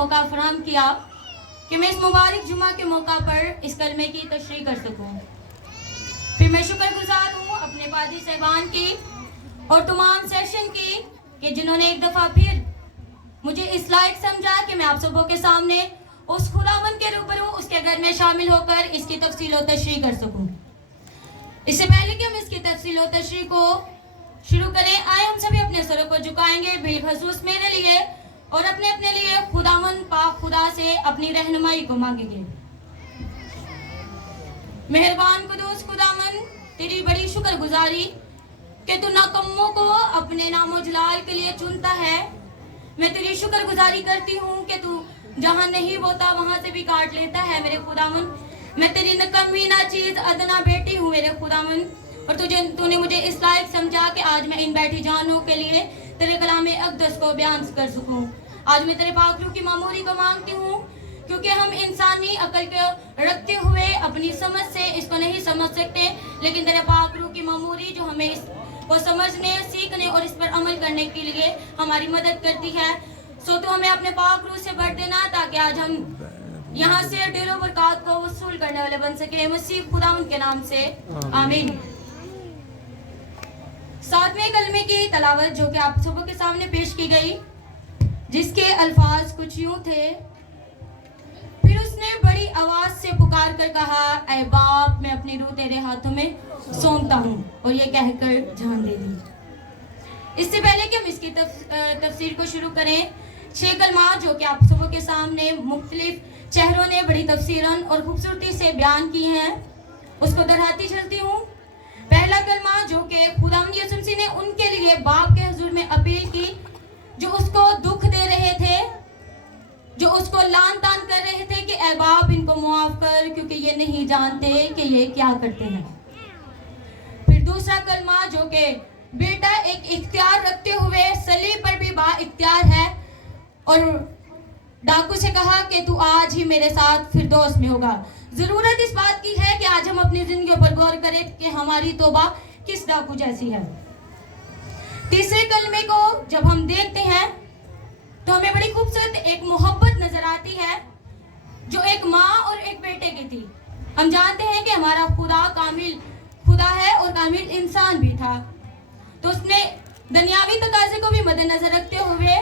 موقع فراہم کیا کہ میں اس مبارک جمعہ کے موقع پر اس کلمے کی تشریح کر سکوں۔ پھر میں شکر گزار ہوں اپنے پادری صاحبان کی اور تمام سیشن کی کہ جنہوں نے ایک دفعہ پھر مجھے اس لائق سمجھا کہ میں آپ سبوں کے سامنے اس خداوند کے روبرو اس کے گھر میں شامل ہو کر اس کی تفصیل و تشریح کر سکوں۔ اس سے پہلے کہ ہم اس کی تفصیل و تشریح کو شروع کریں، آئے ہم سبھی اپنے سروں کو جھکائیں گے بالخصوص میرے لیے اور اپنے لیے خداوند پاک خدا سے اپنی رہنمائی کو مانگیں گے۔ مہربان قدوس خداوند، تیری بڑی شکر گزاری کہ تو ناکموں کو اپنے نام و جلال کے لیے چنتا ہے۔ میں تیری شکر گزاری کرتی ہوں کہ تو جہاں نہیں ہوتا وہاں سے بھی کاٹ لیتا ہے میرے خداوند۔ میں تیری نکمی ناچیز ادنا بیٹی ہوں میرے خداوند، اور تو نے مجھے اس لائق سمجھا کہ آج میں ان بیٹھی جانوں کے لیے تیرے کلام اقدس کو بیان کر سکوں۔ آج میں تیرے پاک روح کی معموری کو مانگتی ہوں، کیونکہ ہم انسانی عقل کو رکھتے ہوئے اپنی سمجھ سے اس کو نہیں سمجھ سکتے، لیکن تیرے پاک روح کی معموری جو ہمیں اس کو سمجھنے، سیکھنے اور اس پر عمل کرنے کے لیے ہماری مدد کرتی ہے، سو تو ہمیں اپنے پاک روح سے بھر دینا تاکہ آج ہم یہاں سے ڈھیروں برکات کو وصول کرنے والے بن سکے۔ مسیح خداوند کے نام سے آمین۔ 7ویں کلمے کی تلاوت جو کہ آپ سبوں کے سامنے پیش کی گئی، جس کے الفاظ کچھ یوں تھے: پھر اس نے بڑی آواز سے پکار کر کہا، اے باپ، میں اپنی روح تیرے ہاتھوں میں سونپتا ہوں، اور یہ کہہ کر جان دے دی۔ اس سے پہلے کہ ہم اس کی تفسیر کو شروع کریں، 6 کلمات جو کہ آپ سبوں کے سامنے مختلف چہروں نے بڑی تفسیراً اور خوبصورتی سے بیان کی ہیں، اس کو دہراتی چلتی ہوں۔ پہلا کلمہ جو کہ خداوند یسوع مسیح نے ان کے لیے باپ کے حضور میں اپیل کی جو اس کو دکھ دے رہے تھے، جو اس کو لان تان کر رہے تھے کہ اے باپ ان کو معاف کر، کیونکہ یہ نہیں جانتے کہ یہ کیا کرتے ہیں۔ پھر دوسرا کلمہ جو کہ بیٹا ایک اختیار رکھتے ہوئے صلیب پر بھی با اختیار ہے، اور ڈاکو سے کہا کہ تو آج ہی میرے ساتھ فردوس میں ہوگا۔ ضرورت اس بات کی ہے کہ آج ہم اپنی زندگیوں پر غور کریں کہ ہماری توبہ کس ڈاکو جیسی ہے۔ تیسرے کلمے کو جب ہم دیکھتے ہیں تو ہمیں بڑی خوبصورت ایک محبت نظر آتی ہے جو ایک ماں اور ایک بیٹے کی تھی۔ ہم جانتے ہیں کہ ہمارا خدا کامل خدا ہے اور کامل انسان بھی تھا، تو اس نے دنیاوی تقاضے کو بھی مد نظر رکھتے ہوئے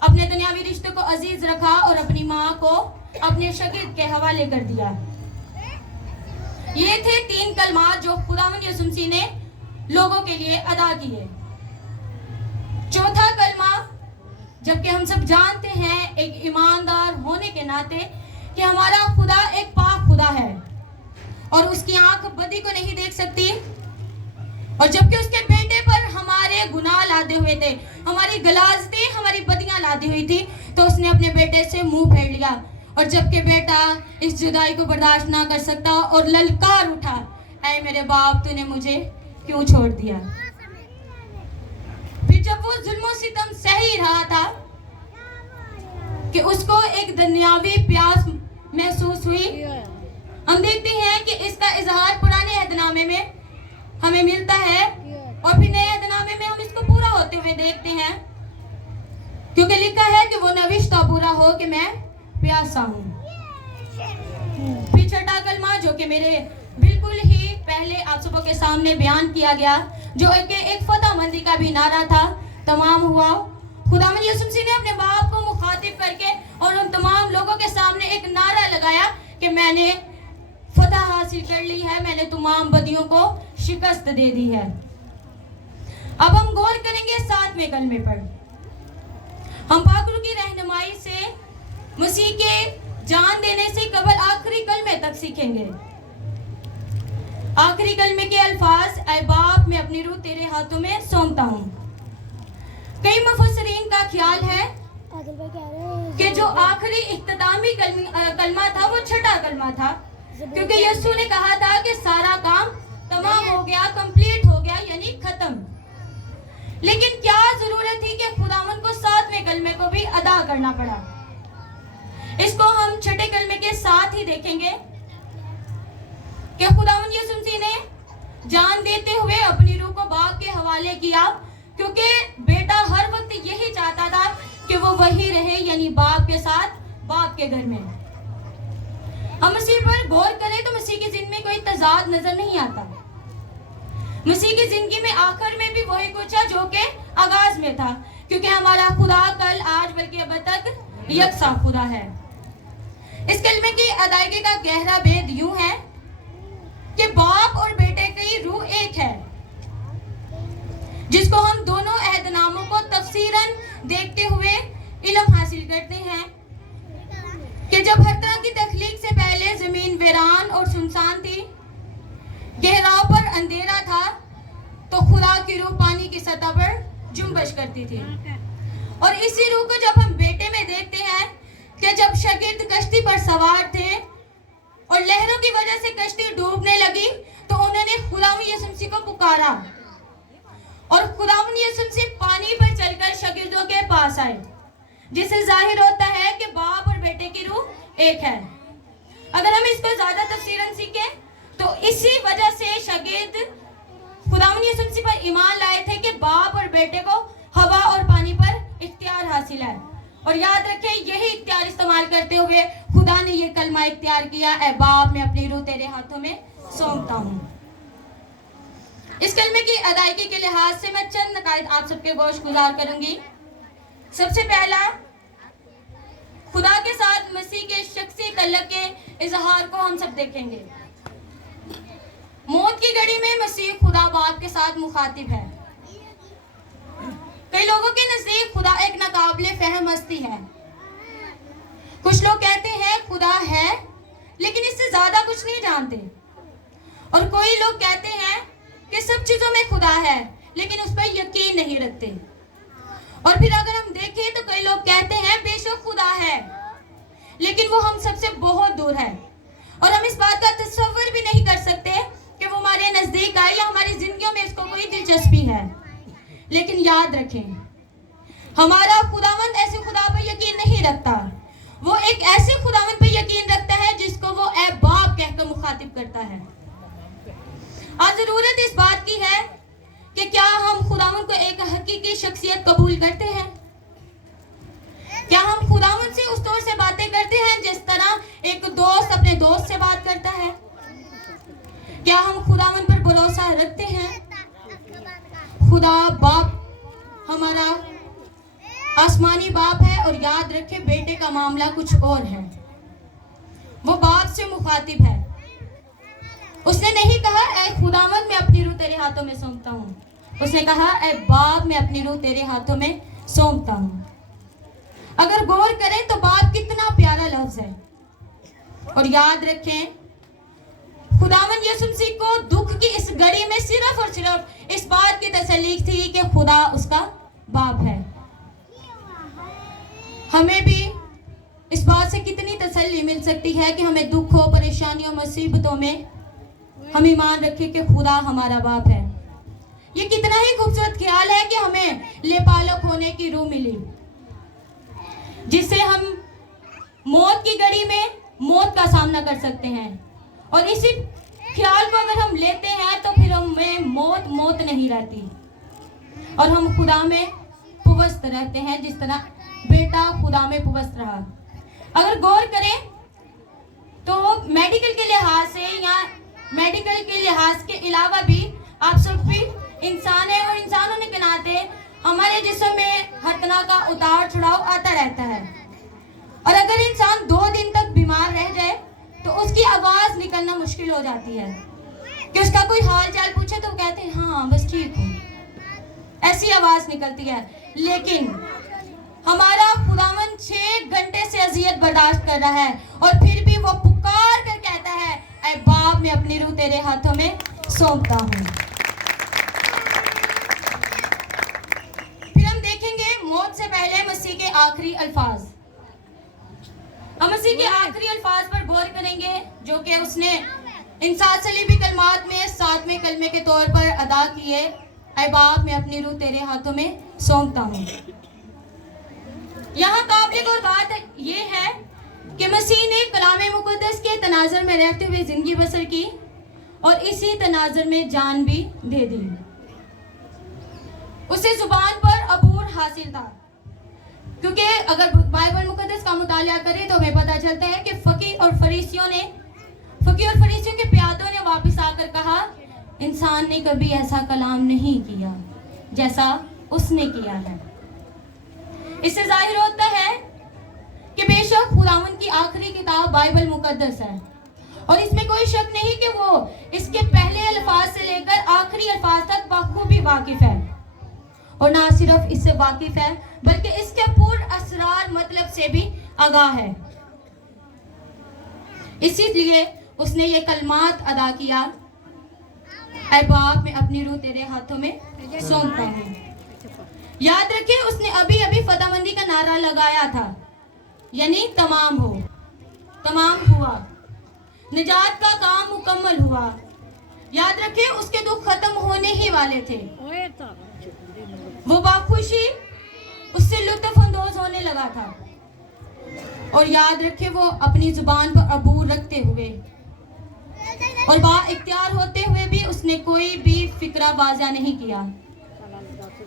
اپنے دنیاوی رشتے کو عزیز رکھا اور اپنی ماں کو اپنے شاگرد کے حوالے کر دیا۔ یہ تھے 3 کلمات جو خداوند یسوع مسیح نے لوگوں کے لیے ادا کیے۔ چوتھا کلمہ، جبکہ ہم سب جانتے ہیں ایک ایماندار ہونے کے ناطے کہ ہمارا خدا ایک پاک خدا ہے اور اس کی آنکھ بدی کو نہیں دیکھ سکتی، اور جبکہ اس کے بیٹے پر ہمارے گناہ لادے ہوئے تھے، ہماری غلاظتیں، ہماری بدیاں لادی ہوئی تھی، تو اس نے اپنے بیٹے سے منہ پھیر لیا، اور جبکہ بیٹا اس جدائی کو برداشت نہ کر سکتا اور للکار اٹھا، اے میرے باپ، تو نے مجھے کیوں چھوڑ دیا؟ پھر جب وہ ظلم و ستم سہ ہی رہا تھا کہ اس کو ایک دنیاوی پیاس محسوس ہوئی، ہم دیکھتے ہیں کہ اس کا اظہار پرانے عہد نامے میں ہمیں ملتا ہے، اور پھر نئے عہد نامے میں ہم اس کو پورا ہوتے ہوئے دیکھتے ہیں، کیونکہ لکھا ہے کہ وہ نوشتہ پورا ہو کہ میں پیاسا ہوں۔ پھر چھٹا کلمہ جو کہ میرے بالکل ہی پہلے آپ سبوں کے سامنے بیان کیا گیا، جو ایک فتح مندی کا بھی نعرہ تھا، تمام ہوا۔ خداوند یسوع مسیح نے اپنے باپ کو مخاطب کر کے اور ان تمام لوگوں کے سامنے ایک نعرہ لگایا کہ میں نے فتح حاصل کر لی ہے، میں نے تمام بدیوں کو شکست دے دی ہے۔ اب ہم غور کریں گے 7ویں کلمے پر۔ ہم پاک روح کی رہنمائی سے مسیح کے جان دینے سے قبل آخری کلمے تک سیکھیں گے۔ آخری کلمے کے الفاظ، اے باپ، میں اپنی روح تیرے ہاتھوں میں سونپتا ہوں۔ کئی مفسرین کا خیال ہے کہ جو آخری اختتامی کلمہ تھا وہ چھٹا کلمہ تھا، کیونکہ یسوع نے کہا تھا کہ سارا کام تمام ہو گیا، کمپلیٹ ہو گیا، یعنی ختم۔ لیکن کیا ضرورت تھی کہ خداوند کو 7ویں کلمے کو بھی ادا کرنا پڑا؟ اس کو ہم چھٹے کلمے کے ساتھ ہی دیکھیں گے کہ خداوند یسوع مسیح نے جان دیتے ہوئے اپنی روح کو باپ کے حوالے کیا، کیونکہ بیٹا ہر وقت یہی چاہتا تھا کہ وہ وہی رہے، یعنی باپ کے ساتھ बाप के घर में। हम मसीह पर गौर करें तो मसीह की जिंदगी में कोई तजाद नजर नहीं आता। मसीह की जिंदगी में आखिर में भी वही कुछ है जो कि आगाज में था, क्योंकि हमारा खुदा कल आज बल्कि अब तक यकसा खुदा है। इस कलमे की अदायगी का गहरा भेद यूं है कि बाप और बेटे की रूह एक है, जिसको हम दोनों अहदनामों को तफसीरन देखते हुए इल्म हासिल करते हैं कि जब हर तरह की तख्लीक से पहले जमीन वीरान और सुनसान थी, गहराव पर अंधेरा था, तो खुदा की रूह पानी की सतह पर जुम्बश करती थी। और इसी रूह को जब हम बेटे में देखते हैं कि जब शागिर्द कश्ती पर सवार थे और लहरों की वजह से कश्ती डूबने लगी, तो उन्होंने खुदावंद यीशु मसीह को पुकारा और खुदावंद यीशु मसीह पानी पर चलकर शागिर्दों के पास आए, जिससे जाहिर होता है कि बाप और बेटे की रूह एक है। अगर हम इसको ज्यादा तफसीरन सीखें तो इसी वजह से शागिर्द खुदावंद यीशु मसीह पर ईमान लाए थे कि बाप और बेटे को हवा और पानी पर इख्तियार हासिल है। और याद रखें, यही इख्तियार इस्तेमाल करते हुए खुदा ने ये कलमा इख्तियार किया, ऐ बाप मैं अपनी रूह तेरे हाथों में सौंपता हूँ। इस कलमे की अदायगी के लिहाज से मैं चंद नकायद आप सबके गोश गुजार करूंगी। सबसे पहला, खुदा के साथ मसीह के शख्सी तल्लुक के इजहार को हम सब देखेंगे। मौत की घड़ी में मसीह खुदा बाप के साथ मुखातिब है। कई लोगों के नजदीक खुदा एक नाकाबिले फहम हस्ती है। कुछ लोग कहते हैं खुदा है लेकिन इससे ज्यादा कुछ नहीं जानते, और कोई लोग कहते हैं कि सब चीजों में खुदा है लेकिन उस पर यकीन नहीं रखते। और फिर अगर हम देखें तो कई लोग कहते हैं बेशक खुदा है लेकिन वो हम सबसे बहुत दूर है, और हम इस बात का तस्वर भी नहीं कर सकते कि वो हमारे नजदीक आए या हमारी जिंदगियों में इसको कोई दिलचस्पी है। लेकिन याद रखें, हमारा खुदावंद ऐसे खुदा पर यकीन नहीं रखता। वो एक ऐसे खुदावंद पर यकीन रखता है जिसको वो ऐ बाप कहकर मुखातिब करता है। आज जरूरत इस बात की है कि क्या हम खुदावंद को एक हकीकी शख्सियत कबूल करते हैं? क्या हम खुदावंद से उस तौर से बातें करते हैं जिस तरह एक दोस्त अपने दोस्त से बात करता है? क्या हम खुदावंद पर भरोसा रखते हैं? खुदा बाप हमारा आसमानी बाप है, और याद रखे बेटे का मामला कुछ और है। वो बाप से मुखातिब है। उसने नहीं कहा ऐ खुदावंद मैं अपनी रूह तेरे हाथों में सौंपता हूँ, उसने कहा ऐ बाप मैं अपनी रूह तेरे हाथों में सौंपता हूँ। अगर गौर करें तो बाप कितना प्यारा लफ्ज है। और याद रखें, खुदावंद यीशु मसीह को दुख की इस घड़ी में सिर्फ और सिर्फ इस बात की तसल्ली थी कि खुदा उसका बाप है। हमें भी इस बात से कितनी तसल्ली मिल सकती है कि हमें दुखों, परेशानियों, मुसीबतों में हम ईमान रखें कि खुदा हमारा बाप है। ये कितना ही खूबसूरत ख्याल है कि हमें लेपालक होने की रूह मिली, जिससे हम मौत की घड़ी में मौत का सामना कर सकते हैं। और इसी ख्याल को अगर हम लेते हैं तो फिर हमें मौत नहीं रहती, और हम खुदा में पुवस्त रहते हैं, जिस तरह बेटा खुदा में पुवस्त रहा। अगर गौर करें तो मेडिकल के लिहाज से या मेडिकल के लिहाज के अलावा भी आप सब भी इंसान है, और इंसान होने के नाते हमारे जिस्म में हर तरह का उतार चढ़ाव आता रहता है। और अगर इंसान 2 दिन तक बीमार रह जाए तो उसकी आवाज निकलना मुश्किल हो जाती है कि उसका कोई हाल चाल पूछे तो वो कहते हैं हाँ बस ठीक हूँ, ऐसी आवाज निकलती है। लेकिन हमारा खुदावंद 6 घंटे से अजियत बर्दाश्त कर रहा है, और फिर भी वो पुकार कर कहता है ऐ बाप मैं अपनी रूह तेरे हाथों में सौंपता हूँ। फिर हम देखेंगे मौत से पहले मसीह के आखिरी अल्फाज। हम मसीह के आखिरी अल्फाज पर गौर करेंगे जो कि उसने इन 7 सलीबी कलमात में 7वें कलमे के तौर पर अदा किए, ऐ बाप मैं अपनी रूह तेरे हाथों में सौंपता हूँ। यहाँ काबिल गौर बात ये है कि मसीह ने कलाम मुक़द्दस के तनाज़ुर में रहते हुए जिंदगी बसर की, और इसी तनाज़ुर में जान भी दे दी। उसे जुबान पर अबूर हासिल था। क्योंकि अगर बाइबल मुकद्दस का मुताला करें तो हमें पता चलता है कि फकीह और फरीसियों के प्यादों ने वापस आकर कहा, इंसान ने कभी ऐसा कलाम नहीं किया जैसा उसने किया है। इससे जाहिर होता है कि बेशक खुदावंद की आखिरी किताब बाइबल मुकद्दस है और इसमें कोई शक नहीं कि वो इसके पहले अल्फाज से लेकर आखिरी अल्फाज तक बखूबी वाकिफ है, और ना सिर्फ इससे वाकिफ है बल्कि इसके पूर्ण असरार मतलब से भी आगाह है। इसीलिए उसने ये कलमात अदा किया, ऐ बाप मैं अपनी रूह तेरे हाथों में सौंपता हूँ। याद रखिए उसने अभी अभी फतहमंदी का नारा लगाया था, यानी तमाम हुआ, निजात का काम मुकम्मल हुआ। याद रखिए उसके दुख खत्म होने ही वाले थे। वो बाखुशी उससे लुत्फ अंदोज होने लगा था, और याद रखिए वो अपनी जुबान पर अबूर रखते हुए और बा इख्तियार होते हुए भी उसने कोई भी फिक्रा वाज़ा नहीं किया,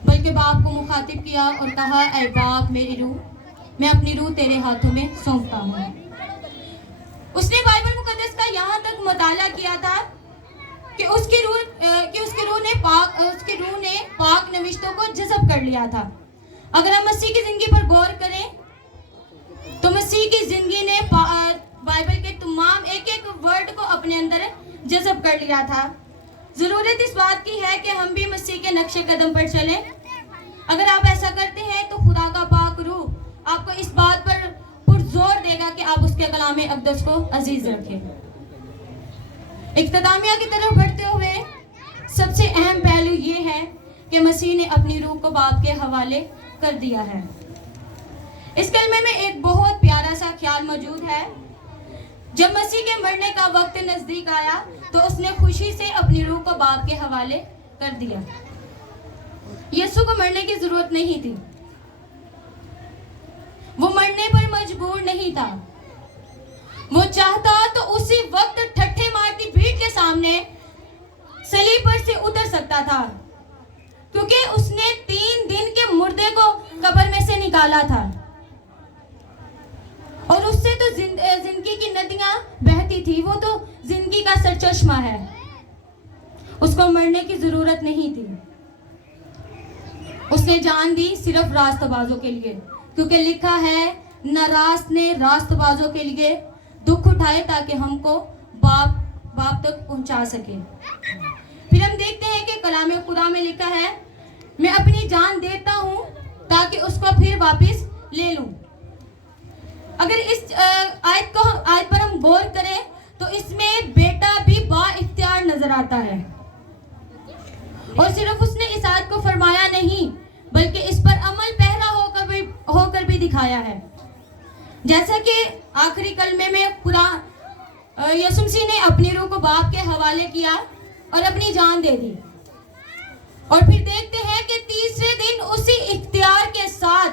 बल्कि बाप को मुखातिब किया और कहा, ऐ बाप मेरी रूह, मैं अपनी रूह तेरे हाथों में सौंपता हूँ। उसने बाइबल मुकद्दस का यहाँ तक मुताला किया था कि उसकी रूह ने पाक नविश्तों को जज़ब कर लिया था। अगर हम मसीह की जिंदगी पर गौर करें तो मसीह की जिंदगी ने बाइबल के तमाम एक एक वर्ड को अपने अंदर जज़ब कर लिया था। ज़रूरत इस बात की है कि हम भी मसीह के नक्शे कदम पर चलें। अगर आप ऐसा करते हैं तो खुदा का पाक रूह आपको इस बात पर पुरजोर देगा कि आप उसके कलाम अक़दस को अजीज रखें। इख्तितामिया की तरफ बढ़ते हुए सबसे अहम पहलू ये है कि मसीह ने अपनी रूह को बाप के हवाले कर दिया है। इस कलमे में एक बहुत प्यारा सा ख्याल मौजूद है। जब मसीह के मरने का वक्त नजदीक आया तो उसने खुशी से अपनी रूह को बाप के हवाले कर दिया। यीशु को मरने की जरूरत नहीं थी, वो मरने पर मजबूर नहीं था। वो चाहता तो उसी वक्त ठट्ठे मारती भीड़ के सामने सलीब पर से उतर सकता था, क्योंकि उसने 3 दिन के मुर्दे को कब्र में से निकाला था और उससे तो जिंदगी की नदियां बहती थी। वो तो जिंदगी का सरचश्मा है, उसको मरने की जरूरत नहीं थी। उसने जान दी सिर्फ रास्तबाजों के लिए, क्योंकि लिखा है न रास्त ने रास्तबाजों के लिए दुख उठाए ताकि हमको बाप तक पहुंचा सके। फिर हम देखते हैं कि कलाम खुदा में लिखा है, मैं अपनी जान देता हूं ताकि उसको फिर वापस ले लूं। अगर इस आयत पर हम गौर करें तो इसमें बेटा भी बा इख्तियार नजर आता है, और सिर्फ उसने इस आयत को फरमाया नहीं बल्कि इस पर अमल पहरा होकर भी दिखाया है। जैसा कि आखिरी कलमे में खुदा यीशु मसीह ने अपनी रूह को बाप के हवाले किया और अपनी जान दे दी, और फिर देखते हैं कि तीसरे दिन उसी इख्तियार के साथ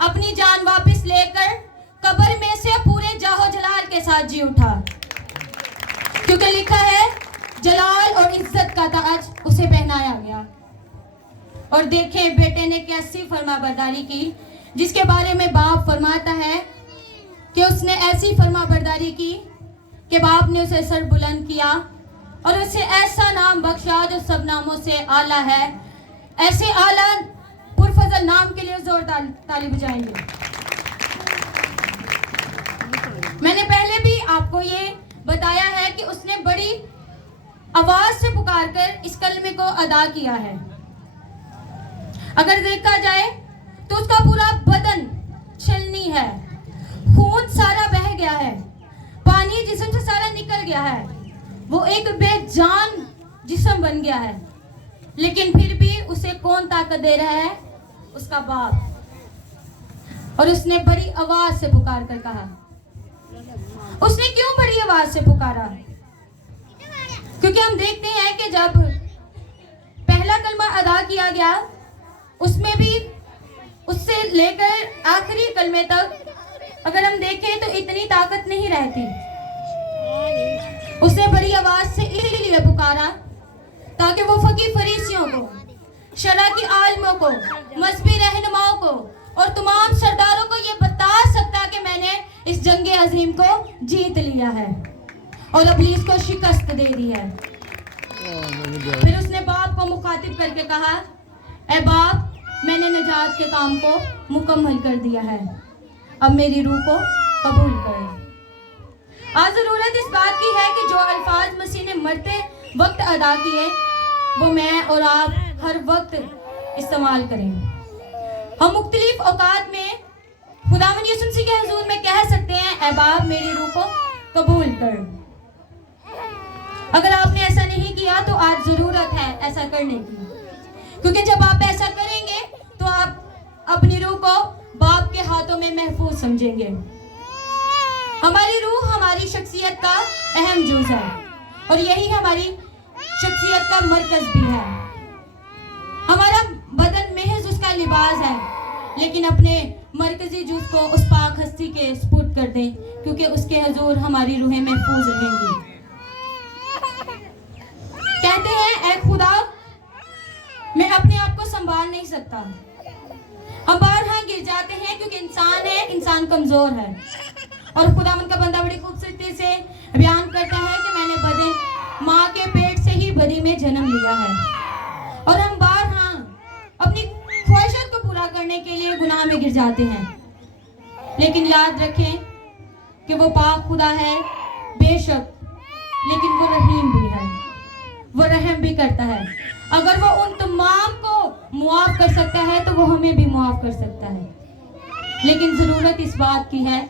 अपनी जान वापस लेकर कब्र में से पूरे जाहो जलाल के साथ जी उठा, क्योंकि लिखा है जलाल और इज्जत का ताज उसे पहनाया गया। और देखें बेटे ने कैसी फरमाबरदारी की, जिसके बारे में बाप फरमाता है कि उसने ऐसी फरमाबरदारी की कि बाप ने उसे सर बुलंद किया और उसे ऐसा नाम बख्शा जो सब नामों से आला है। ऐसे आला पुरफजल नाम के लिए जोरदार ताली बजाएंगे। मैंने पहले भी आपको ये बताया है कि उसने बड़ी आवाज से पुकार कर इस कलमे को अदा किया है। अगर देखा जाए तो उसका पूरा बदन छलनी है, खून सारा बह गया है, पानी जिस्म से सारा निकल गया है, वो एक बेजान जिस्म बन गया है। लेकिन फिर भी उसे कौन ताकत दे रहा है? उसका बाप। और उसने बड़ी आवाज से पुकार कर कहा। उसने क्यों बड़ी आवाज से पुकारा? क्योंकि हम देखते हैं कि जब पहला कलमा अदा किया गया उसमें भी उससे लेकर आखिरी कलमे तक अगर हम देखें तो इतनी ताकत नहीं रहती। उसने बड़ी आवाज से इसलिए पुकारा ताकि वो फकीह फरीसियों को, शरा की आलिमों को, मजहबी रहनुमाओं को اور تمام سرداروں کو یہ بتا سکتا کہ میں نے اس جنگ عظیم کو جیت لیا ہے اور ابلیس کو شکست دے دی ہے۔ پھر اس نے باپ کو مخاطب کر کے کہا، اے باپ، میں نے نجات کے کام کو مکمل کر دیا ہے، اب میری روح کو قبول کر۔ آج ضرورت اس بات کی ہے کہ جو الفاظ مسیح نے مرتے وقت ادا کیے وہ میں اور آپ ہر وقت استعمال کریں۔ ہم مختلف اوقات میں خداوند یسوع مسیح کے حضور میں کہہ سکتے ہیں، اے باپ میری روح کو قبول کر۔ اگر آپ نے ایسا نہیں کیا تو آج ضرورت ہے ایسا کرنے کی، کیونکہ جب آپ ایسا کریں گے تو آپ اپنی روح کو باپ کے ہاتھوں میں محفوظ سمجھیں گے۔ ہماری روح ہماری شخصیت کا اہم جز ہے اور یہی ہماری شخصیت کا مرکز بھی ہے۔ ہمارا بدن محض اس کا لباس ہے، لیکن اپنے مرکزی جز کو اس پاک ہستی کے سپرد کر دیں، کیونکہ اس کے حضور ہماری روحیں محفوظ رہیں گی۔ کہتے ہیں، اے خدا، میں اپنے آپ کو سنبھال نہیں سکتا۔ ہم بارہا گر جاتے ہیں کیونکہ انسان ہے، انسان کمزور ہے، اور خداوند کا بندہ بڑی خوبصورتی سے بیان کرتا ہے کہ میں نے بدن ماں کے پیٹ سے ہی بدی میں جنم لیا ہے، اور ہم بارہا اپنی خواہشات کو پورا کرنے کے لیے گناہ میں گر جاتے ہیں۔ لیکن یاد رکھیں کہ وہ پاک خدا ہے بے شک، لیکن وہ رحیم بھی ہے، وہ رحم بھی کرتا ہے۔ اگر وہ ان تمام کو معاف کر سکتا ہے تو وہ ہمیں بھی معاف کر سکتا ہے۔ لیکن ضرورت اس بات کی ہے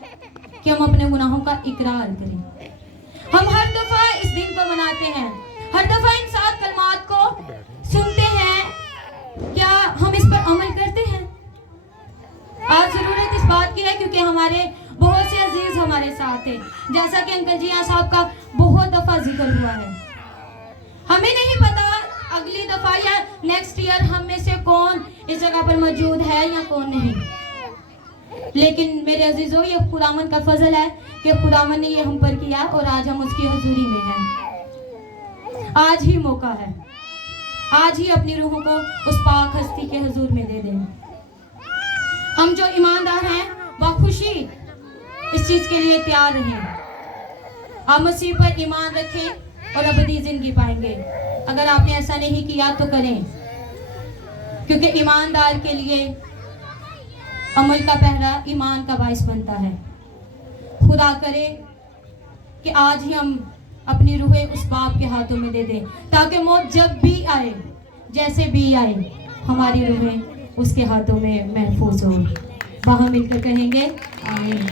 کہ ہم اپنے گناہوں کا اقرار کریں۔ ہم ہر دفعہ اس دن کو مناتے ہیں، ہر دفعہ ان 7 کلمات کو سنتے ہیں، کیا ہم اس پر عمل کرتے ہیں؟ آج ضرورت اس بات کی ہے کیونکہ ہمارے بہت سے عزیز ہمارے ساتھ تھے، جیسا کہ انکل جی صاحب کا بہت دفعہ ذکر ہوا ہے۔ ہمیں نہیں پتا اگلی دفعہ یا نیکسٹ ایئر ہم میں سے کون اس جگہ پر موجود ہے یا کون نہیں، لیکن میرے عزیزو یہ خداوند کا فضل ہے کہ خداوند نے یہ ہم پر کیا اور آج ہم اس کی حضوری میں ہیں۔ آج ہی موقع ہے، آج ہی اپنی روحوں کو اس پاک ہستی کے حضور میں دے دیں۔ ہم جو ایماندار ہیں بخوشی اس چیز کے لیے تیار رہیں، آپ مسیح پر ایمان رکھیں اور ابدی زندگی پائیں گے۔ اگر آپ نے ایسا نہیں کیا تو کریں، کیونکہ ایماندار کے لیے عمل کا پہرا ایمان کا باعث بنتا ہے۔ خدا کرے کہ آج ہی ہم اپنی روحیں اس باپ کے ہاتھوں میں دے دیں، تاکہ موت جب بھی آئے، جیسے بھی آئے، ہماری روحیں اس کے ہاتھوں میں محفوظ ہوں۔ وہاں مل کر کہیں گے آمین۔